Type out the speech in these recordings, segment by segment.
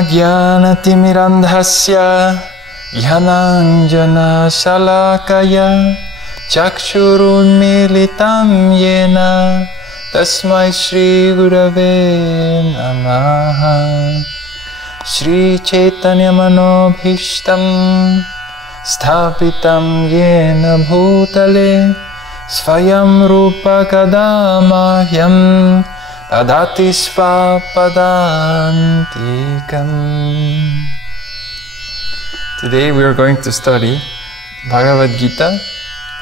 Ajnana-timiranthasya Jnananjana Shalakaya Chakshurunmilitam Yena Tasmai Shri Gurave Namaha. Shri Chaitanya Manobhishtam Sthapitam Yena Bhutale Svayam Rupa Kadamahyam Tadati Svapadantikam. Today we are going to study Bhagavad Gita,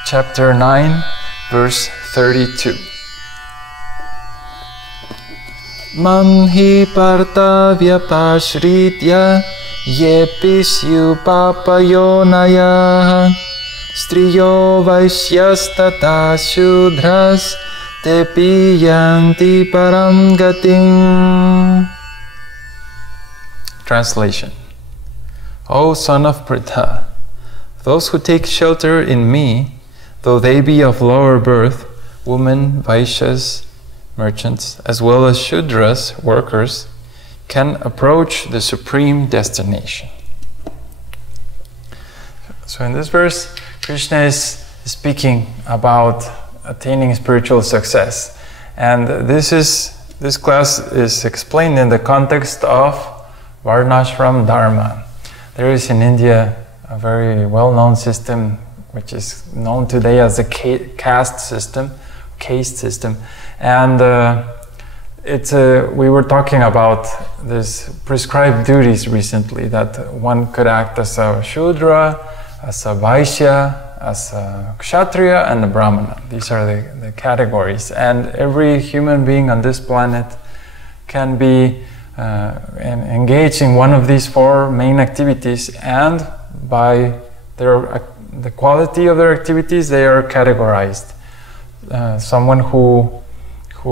chapter 9, verse 32. Mam hi parta vyapashritya yepisyu papayonaya striyo vaishyastata shudras tepi yanti param gatim. Translation. O son of Pritha, those who take shelter in me, though they be of lower birth, women, Vaishyas, merchants, as well as Shudras, workers, can approach the supreme destination. So in this verse, Krishna is speaking about attaining spiritual success. And this class is explained in the context of Varnashram Dharma. There is in India a very well-known system which is known today as the caste system, and we were talking about this prescribed duties recently, that one could act as a Shudra, as a Vaishya, as a Kshatriya, and a Brahmana. These are the categories, and every human being on this planet can be engaged in one of these four main activities, and by the quality of their activities, they are categorized. Someone who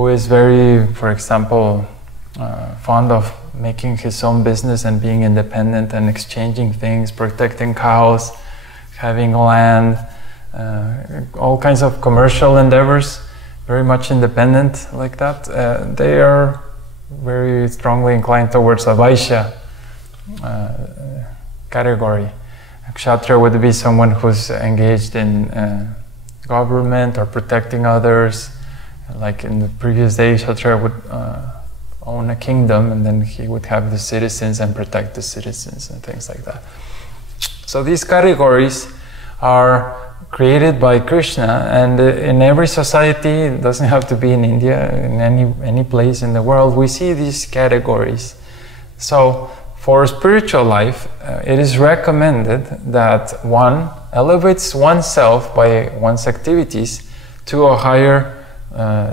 is very, for example, fond of making his own business and being independent and exchanging things, protecting cows, having land, all kinds of commercial endeavors, very much independent like that, they are very strongly inclined towards a Vaishya category. A Kshatriya would be someone who's engaged in government or protecting others. Like in the previous days, Kshatriya would own a kingdom, and then he would have the citizens and protect the citizens and things like that. So these categories are created by Krishna, and in every society, it doesn't have to be in India, in any place in the world, we see these categories. So for spiritual life, it is recommended that one elevates oneself by one's activities to a higher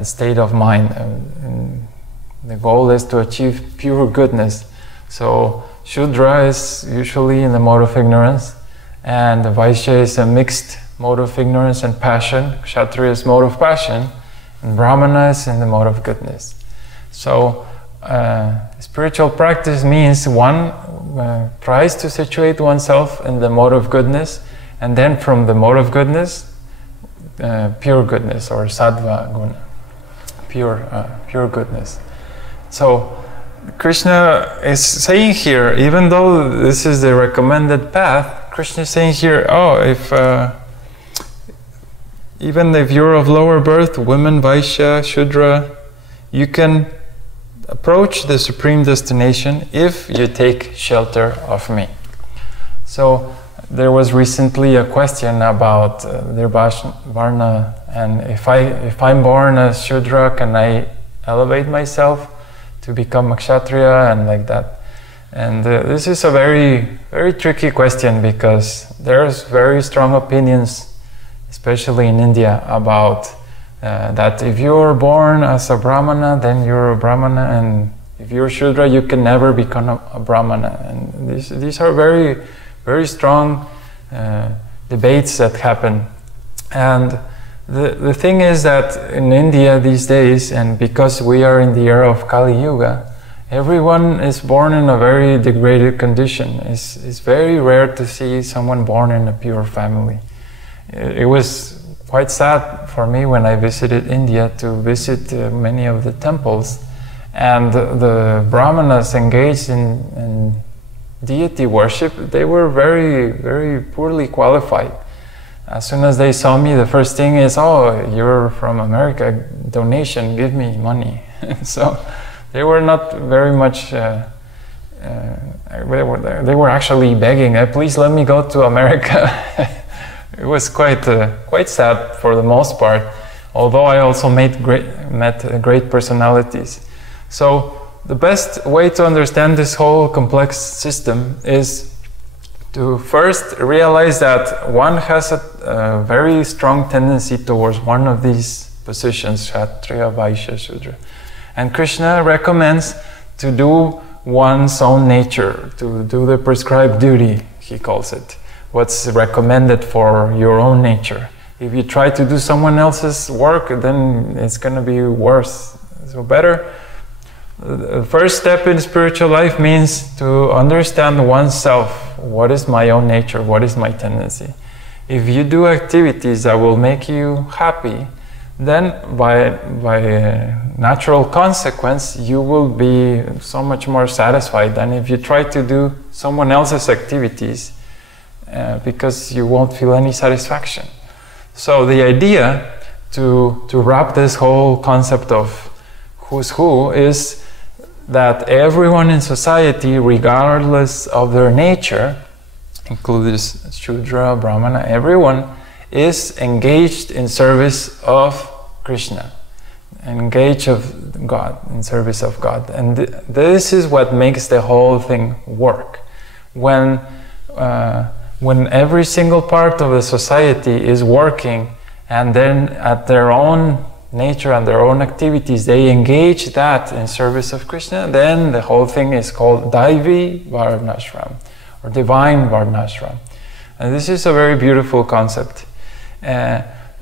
state of mind. And the goal is to achieve pure goodness. So Shudra is usually in the mode of ignorance, and the Vaishya is a mixed mode of ignorance and passion. Kshatriya is mode of passion, and Brahmana is in the mode of goodness. So spiritual practice means one tries to situate oneself in the mode of goodness, and then from the mode of goodness, pure goodness, or sattva guna, pure goodness. So Krishna is saying here, even though this is the recommended path, Krishna is saying here, even if you're of lower birth, women, Vaishya, Shudra, you can approach the supreme destination if you take shelter of me. So there was recently a question about their Varna, and if I'm born as Shudra, can I elevate myself to become a Kshatriya, and like that? And this is a very, very tricky question, because there's very strong opinions, especially in India, about that if you're born as a Brahmana, then you're a Brahmana, and if you're Shudra, you can never become a Brahmana. And these are very, very strong debates that happen. And the thing is that in India these days, and because we are in the era of Kali Yuga, everyone is born in a very degraded condition. It's very rare to see someone born in a pure family. It was quite sad for me when I visited India to visit many of the temples, And the Brahmanas engaged in deity worship, they were very, very poorly qualified. As soon as they saw me, the first thing is, oh, you're from America, donation, give me money. So they were not very much, they were actually begging, please let me go to America. It was quite sad for the most part, although I also met great personalities. So the best way to understand this whole complex system is to first realize that one has a very strong tendency towards one of these positions, Kshatriya, Vaishya, Shudra. And Krishna recommends to do one's own nature, to do the prescribed duty, he calls it. What's recommended for your own nature. If you try to do someone else's work, then it's going to be worse. So better. The first step in spiritual life means to understand oneself. What is my own nature? What is my tendency? If you do activities that will make you happy, then by natural consequence, you will be so much more satisfied than if you try to do someone else's activities, because you won't feel any satisfaction. So the idea to wrap this whole concept of who's who is that everyone in society, regardless of their nature, including Shudra, Brahmana, everyone is engaged in service of Krishna, engaged of God, in service of God. And this is what makes the whole thing work. When every single part of the society is working, and then at their own nature and their own activities, they engage that in service of Krishna, then the whole thing is called Daivi Varnashram, or divine Varnashram. And this is a very beautiful concept.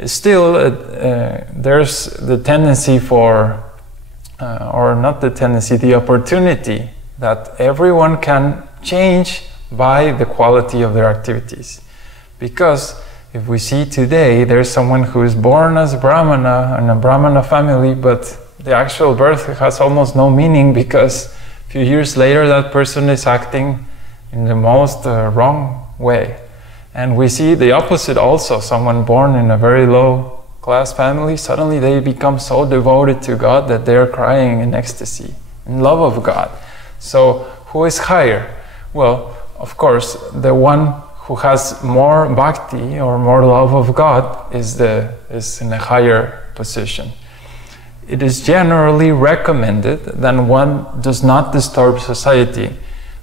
Still, there's the tendency for, or not the tendency, the opportunity that everyone can change by the quality of their activities. Because if we see today, there's someone who is born as a Brahmana in a Brahmana family, but the actual birth has almost no meaning, because a few years later that person is acting in the most wrong way. And we see the opposite also. Someone born in a very low class family, suddenly they become so devoted to God that they're crying in ecstasy, in love of God. So who is higher? Well, of course, the one who has more bhakti or more love of God is in a higher position. It is generally recommended that one does not disturb society.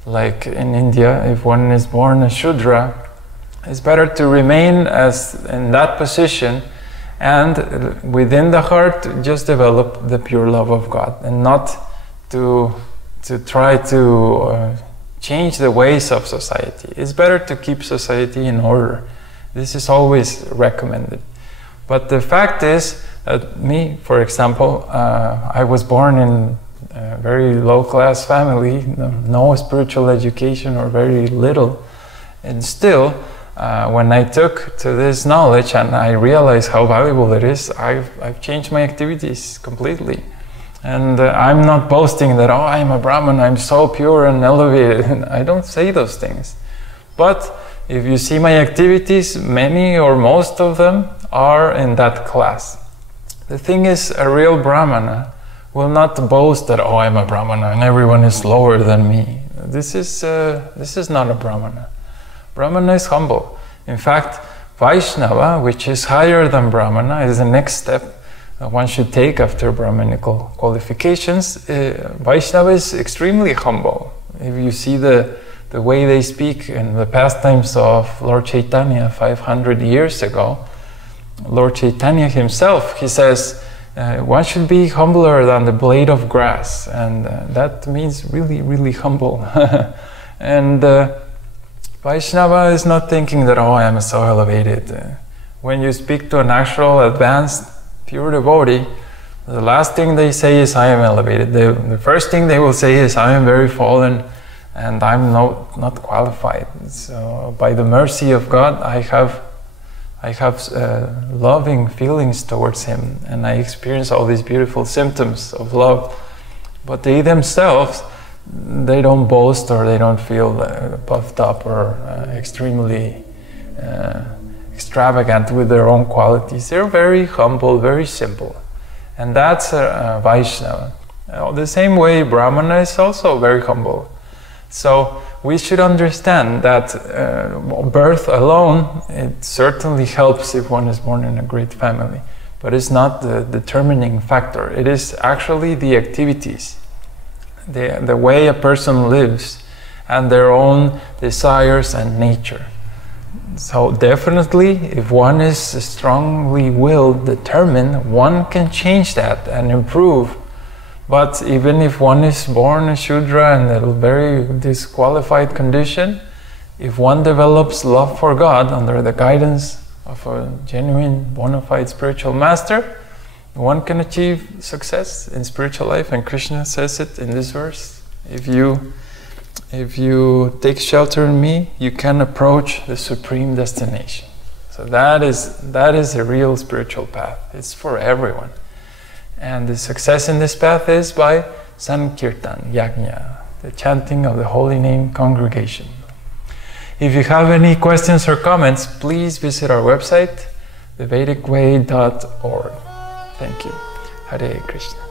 Like in India, if one is born a Shudra, it's better to remain in that position, and within the heart just develop the pure love of God, and not to try to change the ways of society. It's better to keep society in order. This is always recommended. But the fact is that me, for example, I was born in a very low class family, no spiritual education or very little. And still, when I took to this knowledge and I realized how valuable it is, I've changed my activities completely. And I'm not boasting that, oh, I'm a Brahman, I'm so pure and elevated. I don't say those things. But if you see my activities, many or most of them are in that class. The thing is, a real Brahmana will not boast that, oh, I'm a Brahmana and everyone is lower than me. This is not a Brahmana. Brahmana is humble. In fact, Vaishnava, which is higher than Brahmana, is the next step one should take after Brahmanical qualifications. Vaishnava is extremely humble. If you see the way they speak in the pastimes of Lord Chaitanya 500 years ago, Lord Chaitanya himself, he says, one should be humbler than the blade of grass, and that means really, really humble. And Vaishnava is not thinking that, oh, I am so elevated. When you speak to an actual advanced pure devotee, the last thing they say is, I am elevated. The first thing they will say is, I am very fallen and I'm not qualified. So by the mercy of God, I have loving feelings towards him, and I experience all these beautiful symptoms of love. But they themselves, they don't boast or they don't feel puffed up or extremely extravagant with their own qualities. They're very humble, very simple. And that's Vaishnava. The same way Brahmana is also very humble. So we should understand that birth alone, it certainly helps if one is born in a great family, but it's not the determining factor. It is actually the activities, the way a person lives, and their own desires and nature. So definitely, if one is strongly willed, determined, one can change that and improve. But even if one is born a Shudra in a very disqualified condition, if one develops love for God under the guidance of a genuine, bona fide spiritual master, one can achieve success in spiritual life. And Krishna says it in this verse: if you take shelter in me, you can approach the supreme destination. So that is a real spiritual path. It's for everyone. And the success in this path is by Sankirtan, Yajna, the chanting of the holy name congregation. If you have any questions or comments, please visit our website, thevedicway.org. Thank you. Hare Krishna.